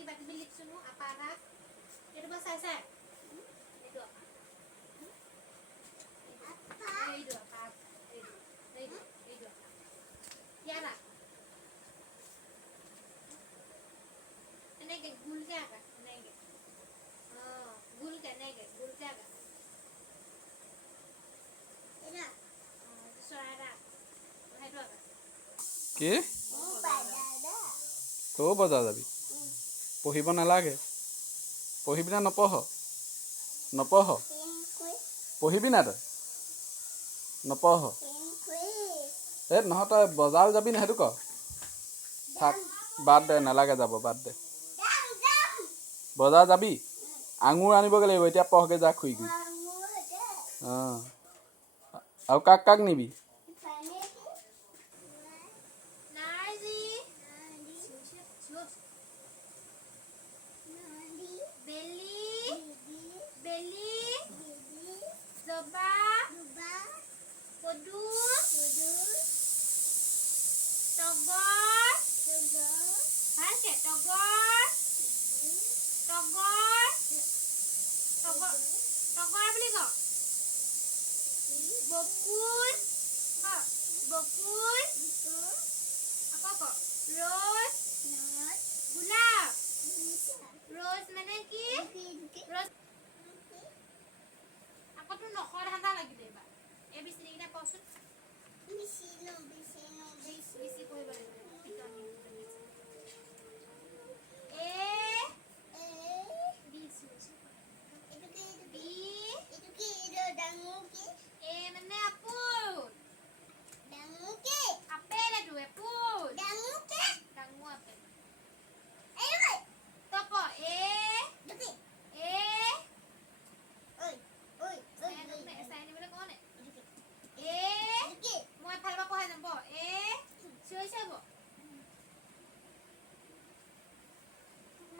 কিবা কিবি লিখছো নো আপা এটা এইটো বা চাই চাই এইটো আপা এইটো আপা এইটো এইটো এইটো আপা ইয়াৰা এনেকে গুলকে আকা এনেকে গুলকে এনেকে গুলকে আকা এটা চৰাইৰা সেইটো আকা কি তও বজাৰ যাবি পঢ়িব নালাগে পঢ়িবি না নপঢ় নপঢ় পঢ়িবি না তই নপঢ় এই নহয় তই বজাৰ যাবি না সেইটো ক থাক বাদ দে নালাগে যাব বাদ দে বজাৰ যাবি আঙুৰ আনিবগৈ লাগিব এতিয়া পঢ়গে যা খুইগৈ অঁ আৰু কাক কাক নিবি বকুল বকুল আকৌ ক ৰোজ গোলাপ ৰোজ মানে কি ৰোজ আকৌ তো নখৰ ধান্দা লাগিলে এবাৰ এই বিচি কিটা কচোন বিচি কৰিব লাগিব পিটন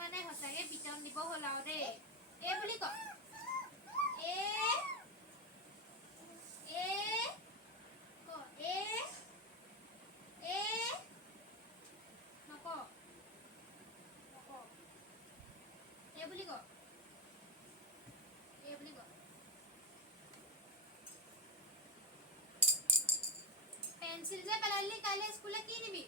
মানে সঁচাকে পিটন দিব হ'ল আৰু দেই এই বুলি ক এ এ ক এ এ নক নক এই বুলি ক এই বুলি ক পেন্সিল যে পেলালি কাইলৈ স্কুলে কি নিবি